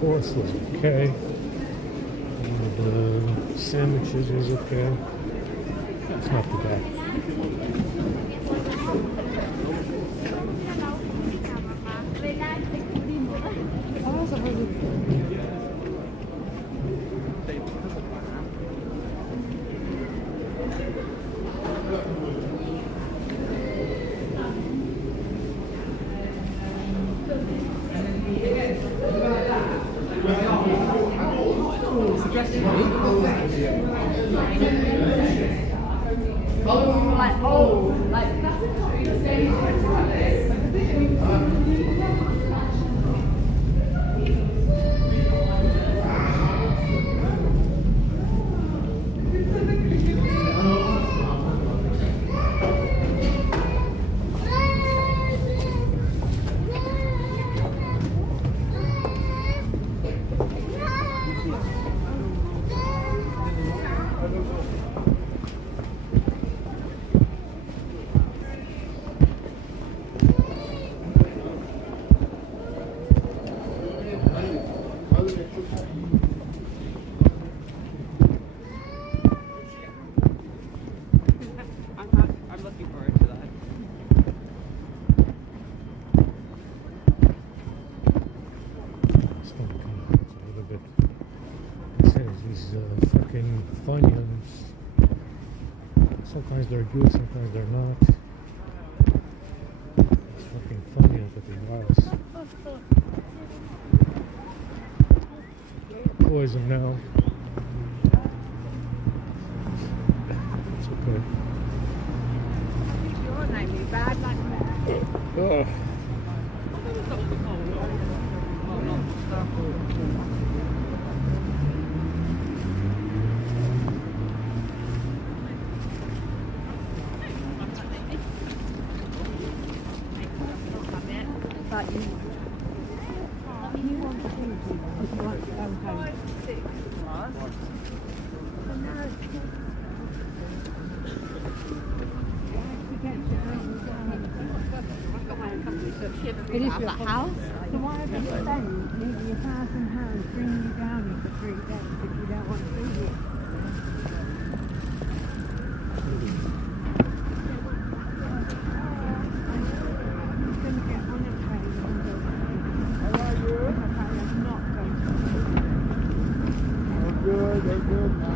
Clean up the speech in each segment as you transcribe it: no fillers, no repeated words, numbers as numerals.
course was okay. The sandwiches was okay. It's not too bad. Fucking Funyuns. Sometimes they're good, sometimes they're not. It's fucking Funyuns with the wireless. Poison now. It's okay. Your name is bad like that. It is your house. So why have you spent nearly £1,000 bringing you down here for 3 days if you don't want to be here? I'm going to get on a train and go to How are you? I'm not going to. Oh, good now.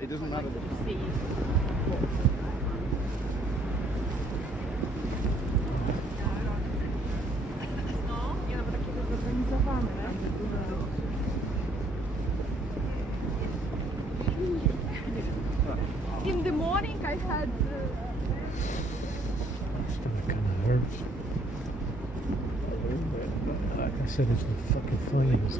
It doesn't matter. In the morning I had Stomach kind of hurts. Like I said, it's the fucking Funyuns.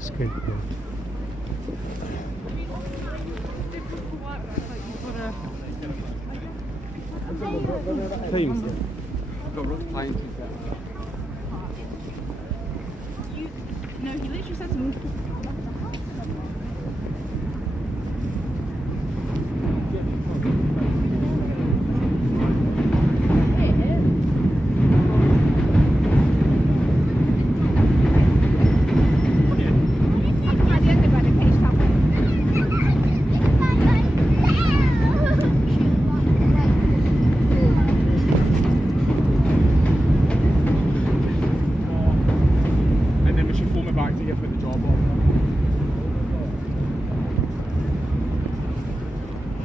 Skateboard. Teams. I've got rough playing teams. No, he literally said to me. the back to get the job on.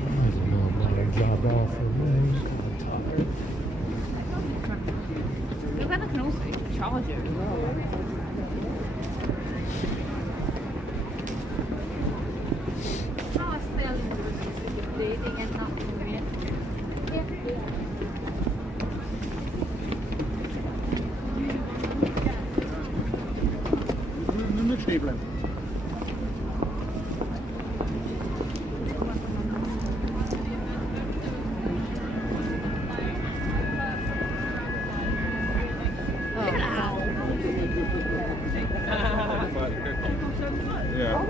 I don't know about a job offer, man. I'm tired. But then I can also charge it as well. Nu knivlen. Yeah.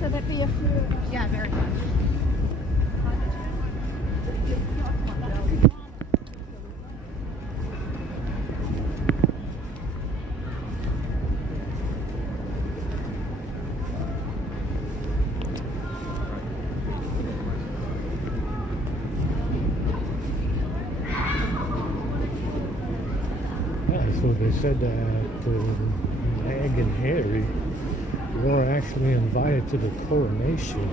So that be a Yeah, very much. Yeah, so they said that Meg and Harry were actually invited to the coronation,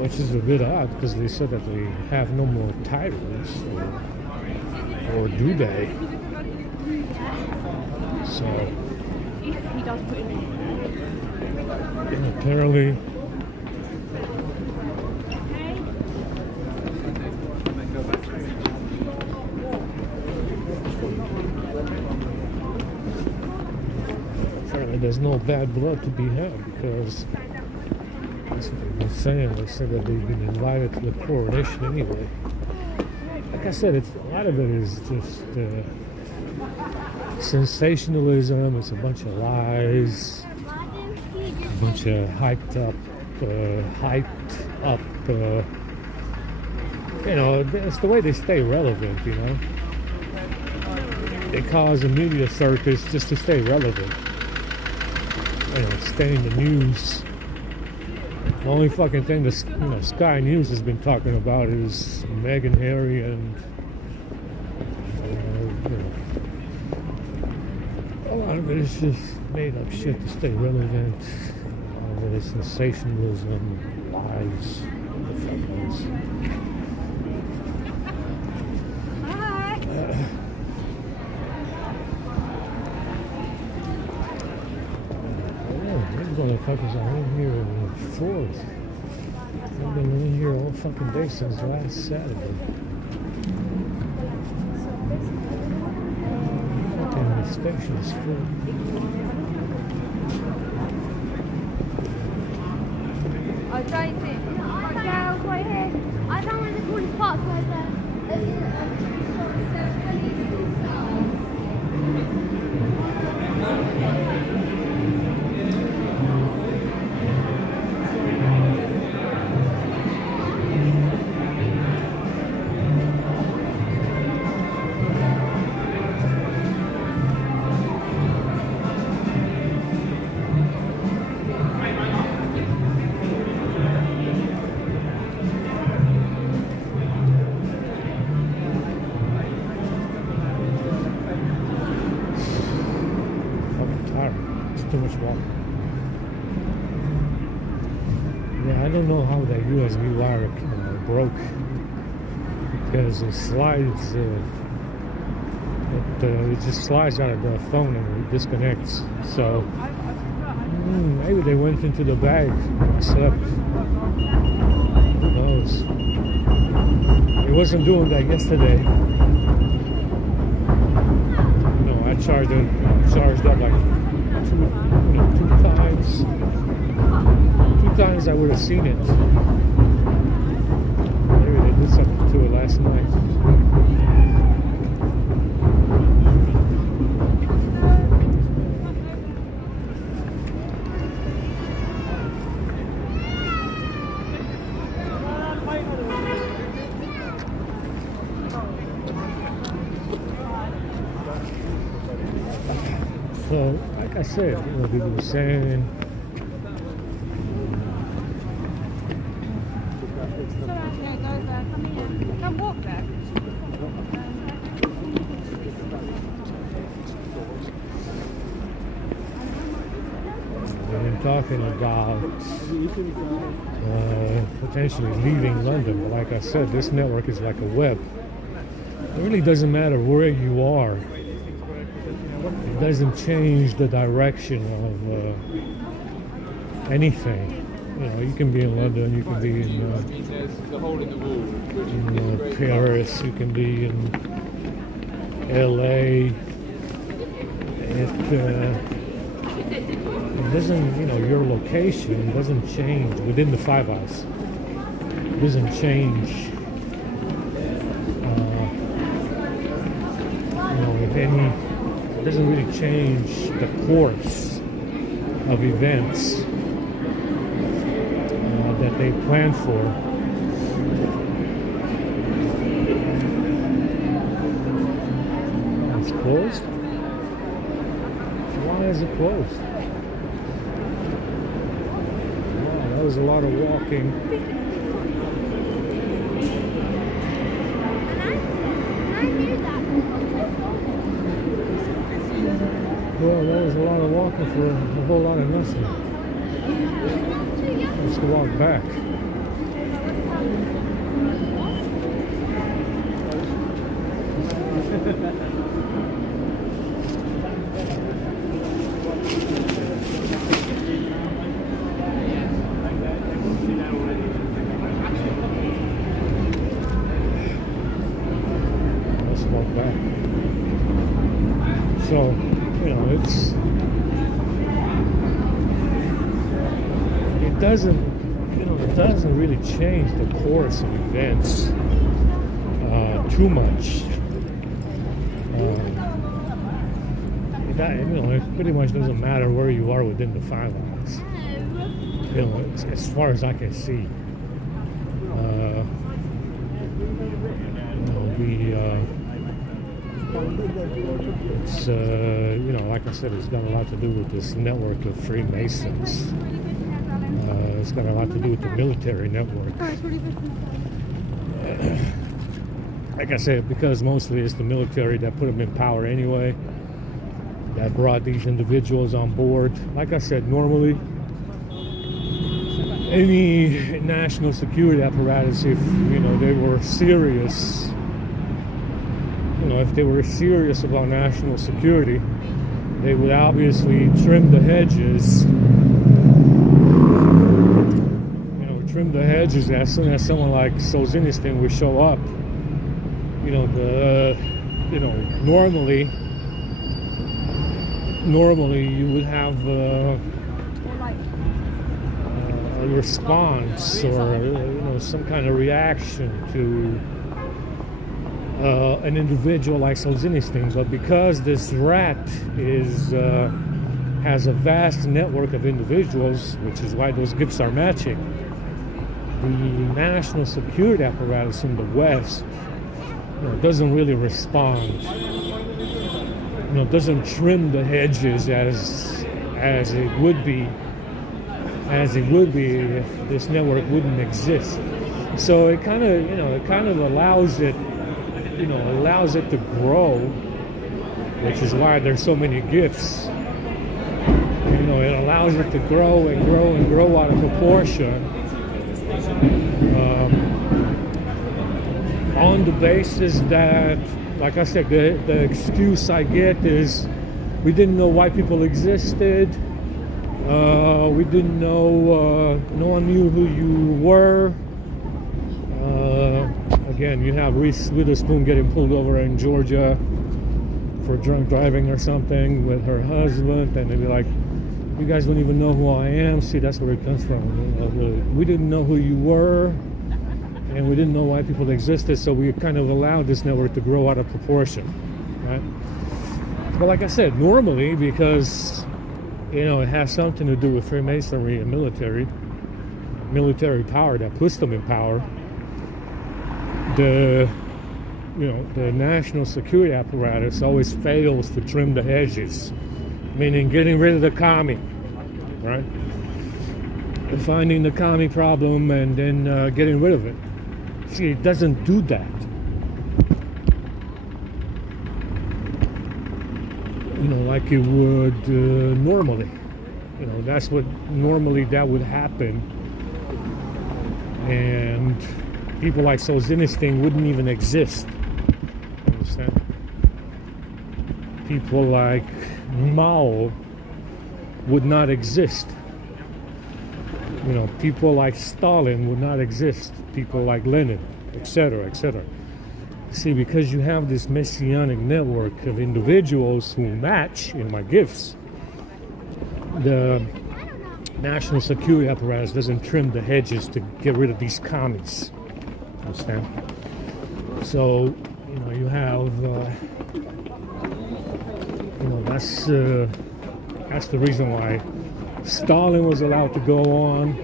which is a bit odd because they said that they have no more titles, or do they? So If he does put it in. apparently, there's no bad blood to be had because that's what they've been saying. They said that they've been invited to the coronation anyway. Like I said, a lot of it is just sensationalism. It's a bunch of lies, a bunch of hyped up. You know, it's the way they stay relevant. You know, they cause a media circus just to stay relevant. You know, stay in the news. The only fucking thing the Sky News has been talking about is Meghan, Harry, and a lot of it is just made up shit to stay relevant. A lot of it is sensationalism, lies, motherfuckers are in here on the 4th. They've been in here all fucking day since last Saturday. Fucking the station is full. I don't think. Girls right here. I don't want to call his parts right there. Too much water. Yeah, I don't know how that USB wire broke because it slides. It just slides out of the phone and it disconnects. So maybe they went into the bag, slept. Who knows? It wasn't doing that yesterday. No, I charged up like. Two times I would have seen it. Maybe they did something to it last night. So, like I said, people were saying Come walk there. talking about potentially leaving London. But like I said, this network is like a web. It really doesn't matter where you are. It doesn't change the direction of anything. You know, you can be in London, you can be in Paris, you can be in LA. It doesn't, you know, your location doesn't change within the 5 hours. It doesn't change, you know, if any, it doesn't really change the course of events that they plan for. It's closed? Why is it closed? Wow, that was a lot of walking. Well, that was a lot of walking for a whole lot of nothing. Let's walk back. Let's walk back. So, you know, it doesn't really change the course of events too much. It pretty much doesn't matter where you are within the 5 hours. You know, as far as I can see. It's you know, like I said, it's got a lot to do with this network of Freemasons. It's got a lot to do with the military network. Like I said, because mostly it's the military that put them in power anyway, that brought these individuals on board. Like I said, normally any national security apparatus, if you know they were serious, you know, if they were serious about national security, they would obviously trim the hedges. You know, trim the hedges as soon as someone like Solzhenitsyn would show up. You know, normally you would have a response or you know, some kind of reaction to an individual like Solzhenitsyn, but because this rat has a vast network of individuals, which is why those gifts are matching, the national security apparatus in the West, you know, doesn't really respond. You know, doesn't trim the hedges as it would be if this network wouldn't exist. So it kind of, you know, allows it, you know, to grow, which is why there's so many gifts. You know, it allows it to grow and grow and grow out of proportion. On the basis that, like I said, the excuse I get is we didn't know white people existed. We didn't know, no one knew who you were. Again, you have Reese Witherspoon getting pulled over in Georgia for drunk driving or something with her husband, and they'd be like, you guys don't even know who I am. See, that's where it comes from. We didn't know who you were, and we didn't know why people existed, so we kind of allowed this network to grow out of proportion, right? But like I said, normally, because, you know, it has something to do with Freemasonry and military power that puts them in power, the national security apparatus always fails to trim the hedges, meaning getting rid of the commie, right? Finding the commie problem and then getting rid of it. See, it doesn't do that. You know, like it would normally. You know, that's what normally that would happen. And people like Solzhenitsyn wouldn't even exist. Understand? People like Mao would not exist. You know, people like Stalin would not exist. People like Lenin, etc., etc. See, because you have this messianic network of individuals who match in my gifts, the national security apparatus doesn't trim the hedges to get rid of these commies. Understand? So, you know, you have, you know, that's the reason why Stalin was allowed to go on.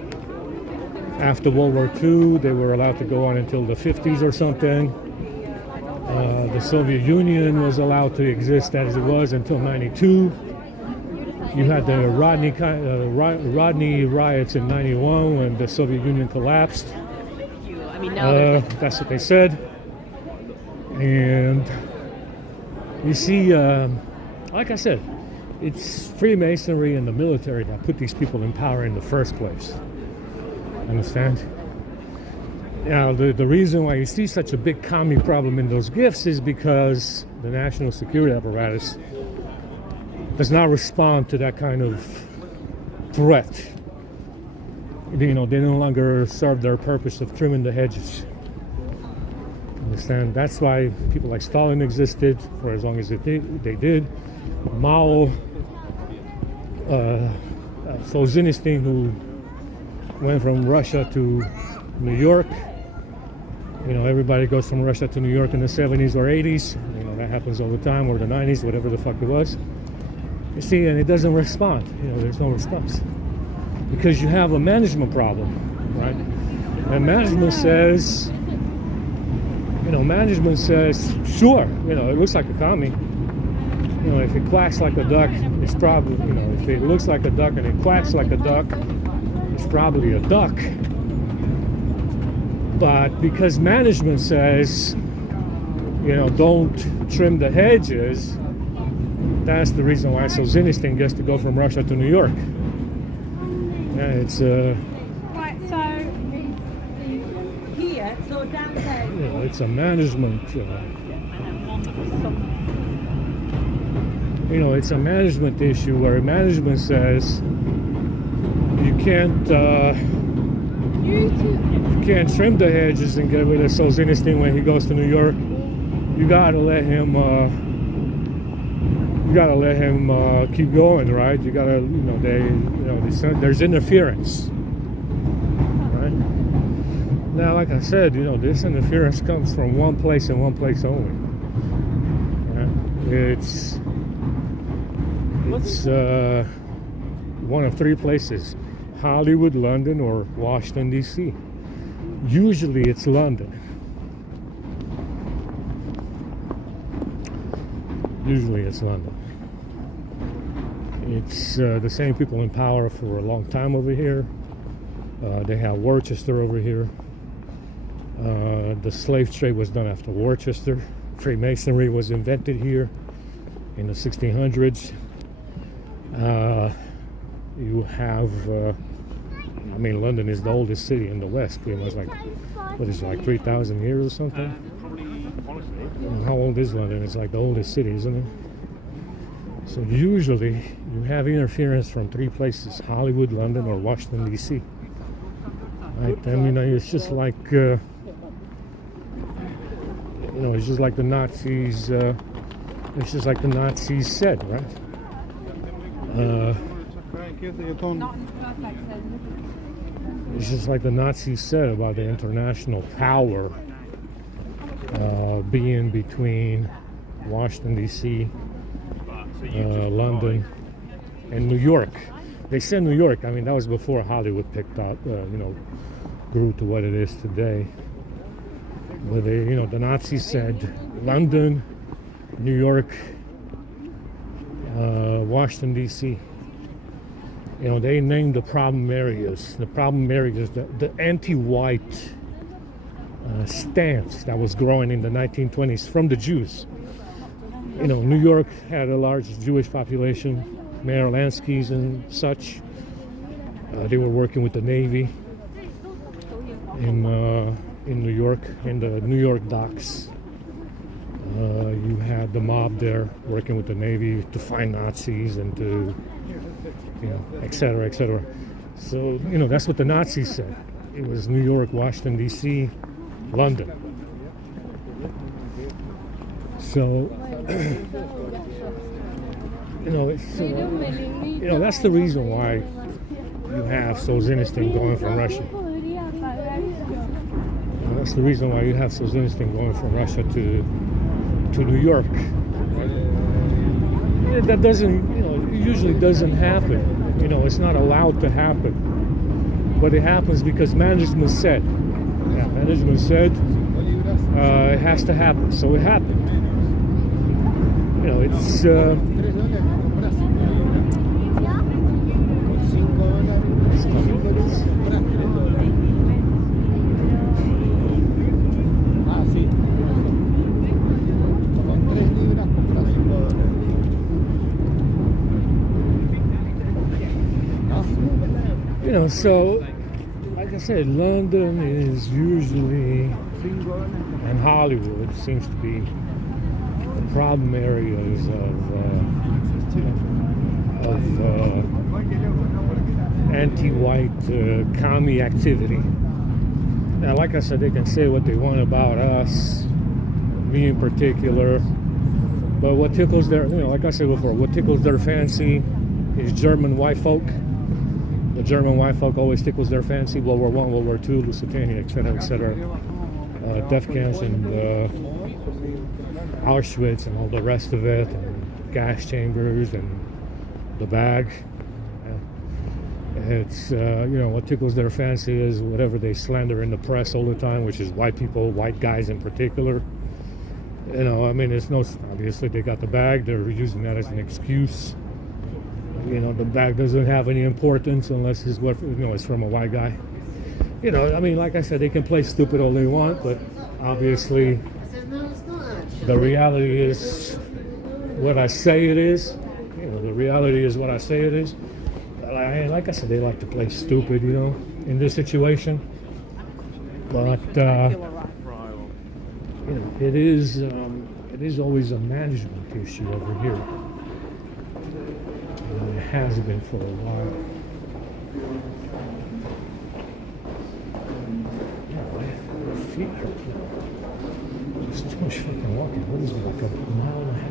After World War II, they were allowed to go on until the 50s or something. The Soviet Union was allowed to exist as it was until 92. You had the Rodney riots in 91 when the Soviet Union collapsed. I mean, now That's what they said. And you see, like I said, it's Freemasonry and the military that put these people in power in the first place. Understand? Now, the reason why you see such a big commie problem in those gifts is because the national security apparatus does not respond to that kind of threat. You know, they no longer serve their purpose of trimming the hedges. Understand? That's why people like Stalin existed for as long as they did. Mao, Solzhenitsyn, who went from Russia to New York. You know, everybody goes from Russia to New York in the 70s or 80s. You know, that happens all the time, or the 90s, whatever the fuck it was. You see, and it doesn't respond. You know, there's no response. Because you have a management problem, right? And management says, sure, you know, it looks like a commie. You know, if it quacks like a duck, it's probably, you know, if it looks like a duck and it quacks like a duck, it's probably a duck. But because management says, you know, don't trim the hedges, that's the reason why Solzhenitsyn gets to go from Russia to New York. Yeah, it's right, so here, so down there. you know, it's a management. You know, it's a management issue where management says you can't trim the hedges and get rid of Solzhenitsyn when he goes to New York. You gotta let him. Keep going, right? You gotta, there's interference, right? Now, like I said, you know, this interference comes from one place and one place only. Right? It's one of three places: Hollywood, London, or Washington, D.C. Usually, it's London. Usually, it's London. It's the same people in power for a long time over here. They have Worcester over here. The slave trade was done after Worcester. Freemasonry was invented here in the 1600s. You have, London is the oldest city in the West, pretty much like, what is it, like 3,000 years or something? How old is London? It's like the oldest city, isn't it? So usually you have interference from three places: Hollywood, London, or Washington, D.C. Right? I mean, it's just like, it's just like the Nazis. It's just like the Nazis said, right? It's just like the Nazis said about the international power being between Washington, D.C., London, and New York. They said New York. I mean, that was before Hollywood picked up, grew to what it is today. But they, the Nazis said London, New York, Washington, D.C. They named the problem areas. The problem areas, the anti-white stance that was growing in the 1920s from the Jews. New York had a large Jewish population. Mayor Lansky's and such. They were working with the Navy in New York, in the New York docks. You had the mob there working with the Navy to find Nazis and to, you know, et cetera, et cetera. So, you know, that's what the Nazis said. It was New York, Washington, D.C., London. So, you know, that's the reason why you have Solzhenitsyn going from Russia. That's the reason why you have Solzhenitsyn going from Russia to New York. That doesn't, you know, it usually doesn't happen. You know, it's not allowed to happen. But it happens because management said. Yeah, management said it has to happen. So it happened. You know, it's you know, so like I said, London is usually, and Hollywood seems to be the problem areas of anti-white commie activity. Now, like I said, they can say what they want about us, me in particular, but what tickles their, you know, like I said before, what tickles their fancy is German white folk. The German white folk always tickles their fancy. World War I, World War II, Lusitania, etc., etc. Death camps and Auschwitz and all the rest of it, and gas chambers and the bag. It's, you know, what tickles their fancy is whatever they slander in the press all the time, which is white people, white guys in particular. You know, I mean, it's no, obviously they got the bag, they're using that as an excuse. You know, the bag doesn't have any importance unless it's what, you know, it's from a white guy. You know, I mean, like I said, they can play stupid all they want, but obviously the reality is what I say it is. You know, the reality is what I say it is. Like I said, they like to play stupid, you know, in this situation. But you know, it is always a management issue over here. It has been for a while. My feet hurt. There's too much fucking walking. What is it, like a mile and a half?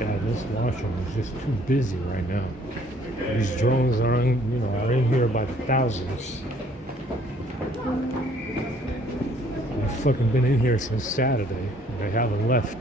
Yeah, this washroom is just too busy right now. These drones are are in here by the thousands. I've fucking been in here since Saturday, and they haven't left.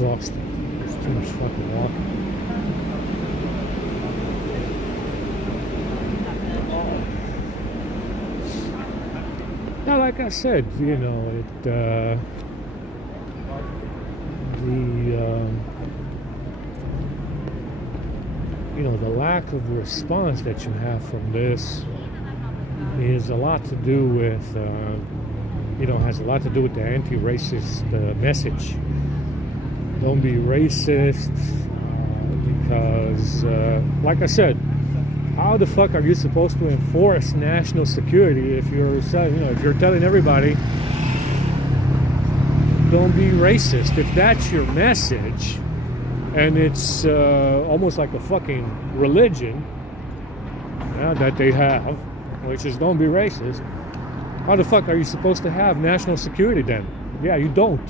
exhausted. It's too much fucking walking. Now, like I said, you know, the lack of response that you have from this is a lot to do with, has a lot to do with the anti-racist message. Don't be racist, because, like I said, how the fuck are you supposed to enforce national security if you're telling everybody don't be racist? If that's your message, and it's almost like a fucking religion that they have, which is don't be racist, how the fuck are you supposed to have national security then? Yeah, you don't.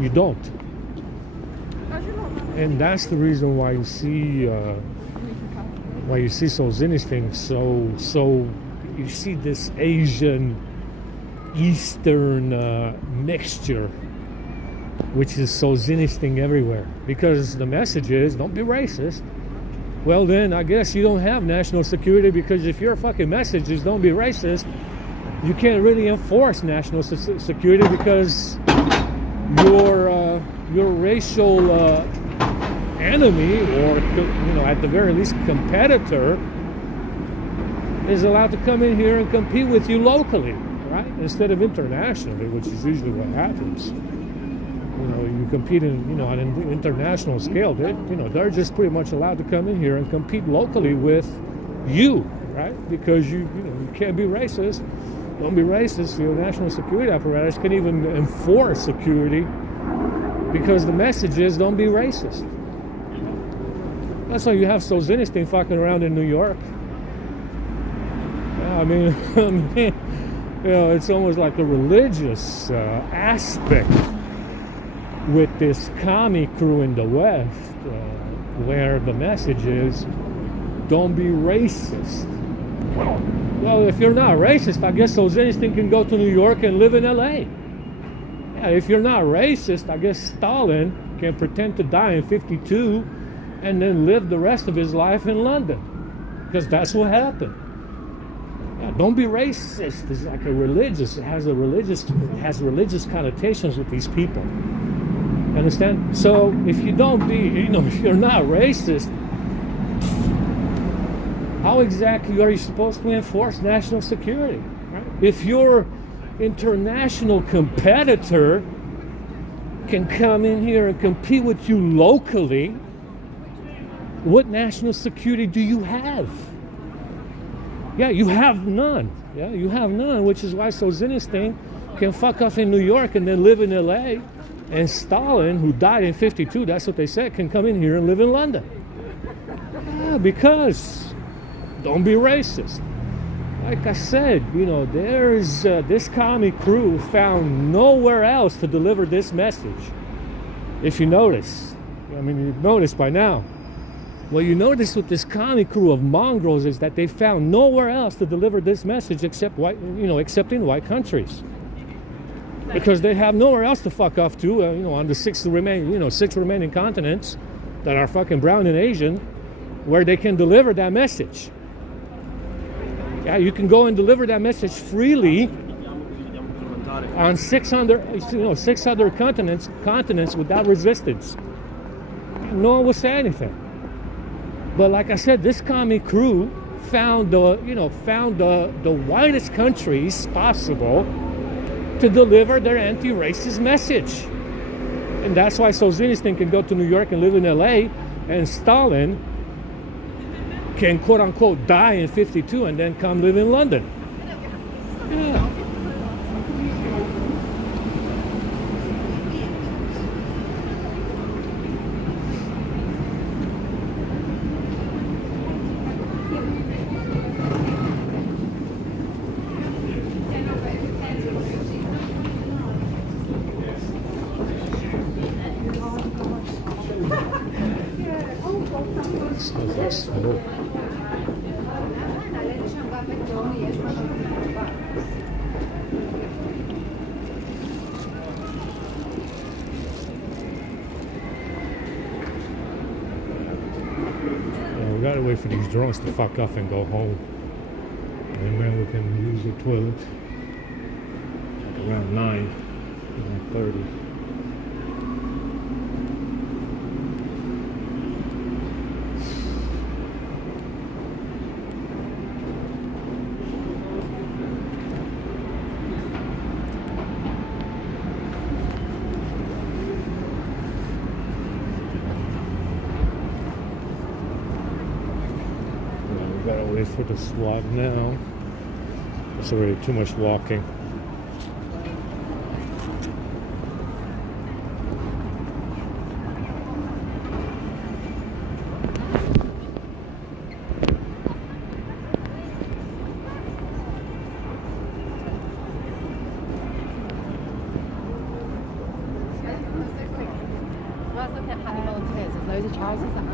You don't. And that's the reason why you see Solzhenitsyn so you see this Asian Eastern mixture, which is Solzhenitsyn everywhere, because the message is don't be racist. Well, then I guess you don't have national security, because if your fucking message is don't be racist, you can't really enforce national security, because your racial enemy, or at the very least competitor, is allowed to come in here and compete with you locally, right? Instead of internationally, which is usually what happens. You compete on an international scale. They're just pretty much allowed to come in here and compete locally with you, right? Because you can't be racist. Don't be racist. Your national security apparatus can't even enforce security, because the message is don't be racist. That's why you have Solzhenitsyn fucking around in New York. I mean, it's almost like a religious aspect with this commie crew in the West, where the message is don't be racist. Well, if you're not racist, I guess Solzhenitsyn can go to New York and live in LA. Yeah, if you're not racist, I guess Stalin can pretend to die in 52 and then live the rest of his life in London, because that's what happened. Yeah, don't be racist is like it has religious connotations with these people. Understand? So if you don't be, if you're not racist, how exactly are you supposed to enforce national security? Right? If your international competitor can come in here and compete with you locally, what national security do you have? Yeah, you have none. Yeah, you have none, which is why Solzhenitsyn can fuck off in New York and then live in LA, and Stalin, who died in 52, that's what they said, can come in here and live in London. Yeah, because don't be racist. Like I said, there's this commie crew found nowhere else to deliver this message. If you notice, you've noticed by now. What you notice with this commie crew of mongrels is that they found nowhere else to deliver this message except except in white countries, because they have nowhere else to fuck off to. On the six remaining continents that are fucking brown and Asian, where they can deliver that message. Yeah, you can go and deliver that message freely on 600 continents without resistance. No one will say anything. But like I said, this commie crew found the widest countries possible to deliver their anti-racist message. And that's why Solzhenitsyn can go to New York and live in LA, and Stalin can quote unquote die in 52 and then come live in London. Yeah. Smells like smoke. Gotta wait for these drones to fuck off and go home. And then we can use the toilet. Like around 9:30. Gotta wait for the swab now. It's already too much walking. Let's look at happy volunteers. There's loads of Charleses that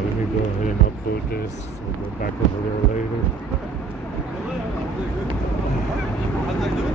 Let me go ahead and upload this. We'll go back over there later. How's that doing?